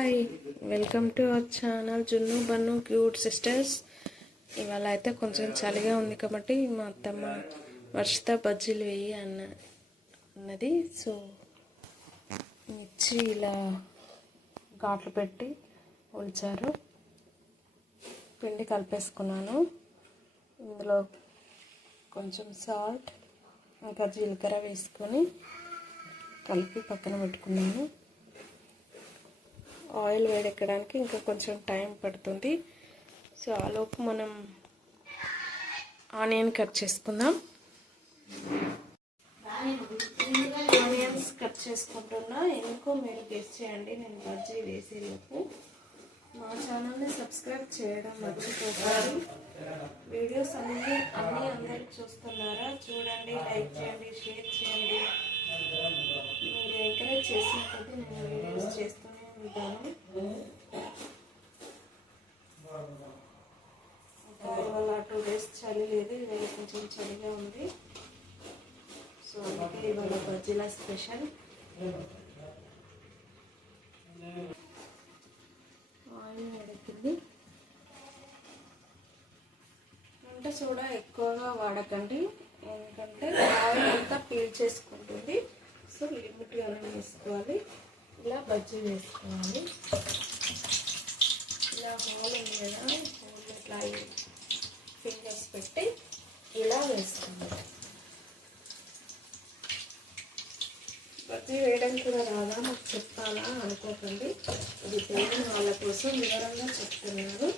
Hi, welcome to our channel జున్ను bun cute sisters. ఇవాళ అయితే కొంచెం చలిగా ఉంది కాబట్టి మా అత్తమ్మ వర్షిత బజ్జీలు వేయి అన్నది. సో మిర్చి ఇలా ఘాట్లు పెట్టి ఉంచారు. పిండి కలిపేసుకున్నాను. ఇందులో కొంచెం సాల్ట్ ఇంకా జీలకర్ర వేసుకొని కలిపి పక్కన పెట్టుకున్నాను. ఆయిల్ వేడెక్కడానికి ఇంకా కొంచెం టైం పడుతుంది. సో ఆలోపు మనం ఆనియన్ కట్ చేసుకుందాం. ఆనియన్స్ కట్ చేసుకుంటున్నా. ఎందుకో మీరు గెస్ చేయండి. నేను బజ్జీ వేసేలోపు మా ఛానల్ని సబ్స్క్రైబ్ చేయడం మర్చిపోతారు. వీడియోస్ అన్నీ అందరికి చూస్తున్నారా? చూడండి, లైక్ చేయండి, షేర్ చేయండి. మీరు ఎంకరేజ్ చేసిన కొద్దీ నేను వీడియోస్ చేస్తూనే ఉంటాను. ఇవాళ 2 days చలి లేదు, ఇవాళ కొంచెం చలిగా ఉంది. సో అందుకే ఇవాళ బజ్జీల స్పెషల్. ఆయిల్ వేడెక్కింది. వంట సోడా ఎక్కువగా వాడకండి, ఎందుకంటే ఆయిల్ అంతా పీల్ చేసుకుంటుంది. సో లిమిట్గానే వేసుకోవాలి. ఇలా బజ్జీ వేసుకోవాలి. ఇలా హోల్ ఉంది కదా, హోల్ ఇట్లా ఫింగర్స్ పెట్టి ఇలా వేసుకోవాలి. బజ్జీ వేయడం కూడా రాదా నాకు చెప్పాలా అనుకోకండి. ఇది తెలియని వాళ్ళ కోసం వివరంగా చెప్తున్నారు.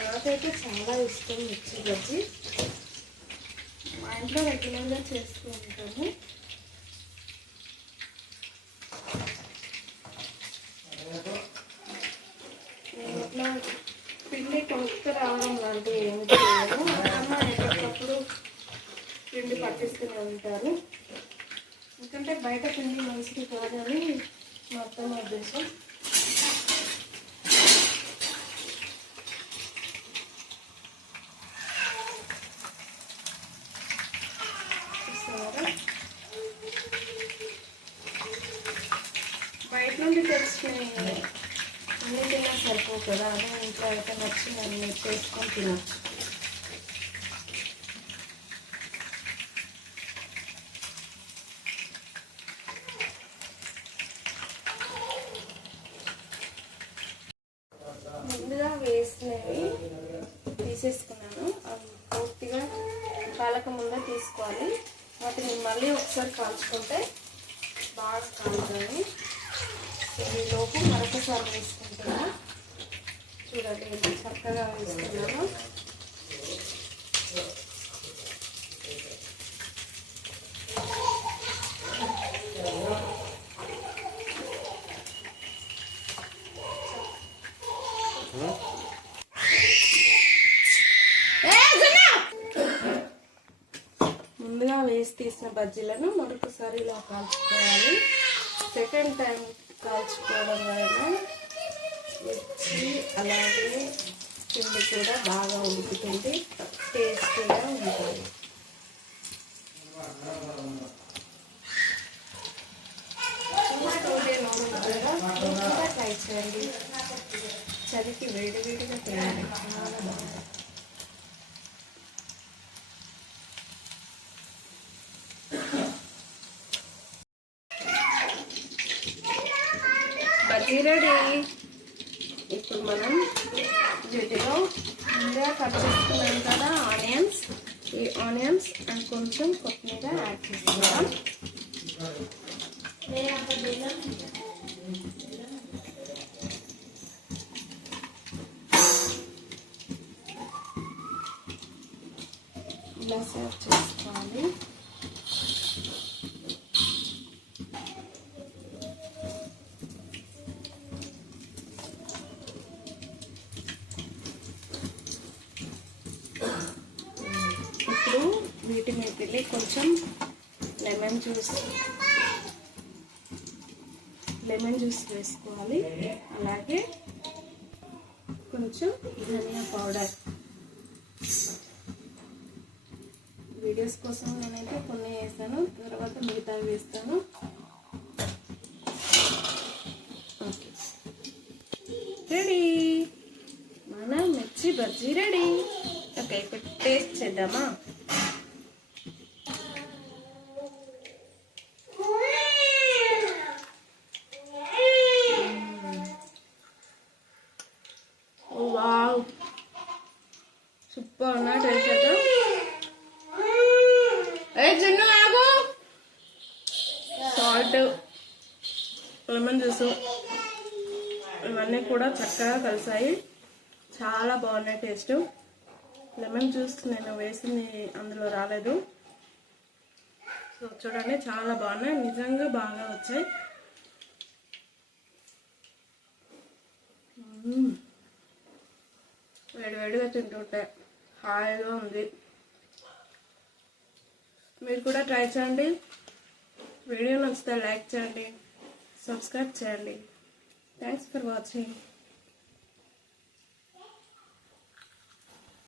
నాకైతే చాలా ఇష్టం మిర్చి బజ్జీ. మా ఇంట్లో రెగ్యులర్గా చేస్తూ ఉంటాము. నేను ఇట్లా పిండి కొనుక్కు రావడం లాంటివి ఏమి చేయను. అమ్మ ఎప్పటికప్పుడు పిండి పట్టిస్తూనే ఉంటారు. ఎందుకంటే బయట పిండి మంచిది కాదని మా అత్తమ్మ ఉద్దేశం. బయట నుండి తెలుసుకుని అన్ని తిన్నా సరిపోవు కదా, అదే ఇంట్లో అయితే నచ్చింది అన్ని చేసుకొని తినచ్చు. ముందుగా వేసినవి తీసేసుకున్నాను. అవి పూర్తిగా కాలక ముందే తీసుకోవాలి. వాటిని మళ్ళీ ఒకసారి కాల్చుకుంటే బాగా కాలుతాయి. ఈలోపు మరొకసారి వేసుకుంటున్నా. చూడండి ఎంత చక్కగా వేసుకున్నాను. ముందుగా వేసి తీసిన బజ్జీలను మరొకసారి ఇలా కాల్చుకోవాలి. సెకండ్ టైం కాల్చుకోవడం వలన మిర్చి అలాగే పిండి కూడా బాగా ఉడుకుతుంది, టేస్టీగా ఉంటుంది. చూస్తుంటే నోరు ట్రై చేయండి. చలికి వేడివేడిగా తినాలి, చాలా బాగుంటుంది. బజ్జీ రెడీ. ఇప్పుడు మనం వీటిలో ముందుగా కట్ చేసుకున్నాం కదా ఆనియన్స్, ఈ ఆనియన్స్ అండ్ కొంచెం కొత్తిమీర యాడ్ చేసుకుందాం. ఇలా సర్వ్ చేసుకోవాలి. ఇప్పుడు వీటి మీద కొంచెం లెమన్ జ్యూస్ వేసుకోవాలి. అలాగే కొంచెం ధనియా పౌడర్. వీడియోస్ కోసం నేనైతే కొన్ని వేసాను, తర్వాత తర్వాత మిగతా వేస్తాను. ఓకే, రెడీ, మన మిర్చి బజ్జీ రెడీ. ఓకే, ఇప్పుడు టేస్ట్ చేద్దామా? వావ్, సూపర్ ఉన్నా టేస్ట్ అయితే. జున్ను ఆగు. సాల్ట్, లెమన్ జ్యూస్ ఇవన్నీ కూడా చక్కగా కలిసాయి. చాలా బాగున్నాయి టేస్ట్. లెమన్ జ్యూస్ నేను వేసింది అందులో రాలేదు. సో చూడండి, చాలా బాగున్నాయి, నిజంగా బాగా వచ్చాయి. వేడివేడిగా తింటుంటే హాయిగా ఉంది. మీరు కూడా ట్రై చేయండి. వీడియో నచ్చితే లైక్ చేయండి, సబ్స్క్రైబ్ చేయండి. Thanks for watching.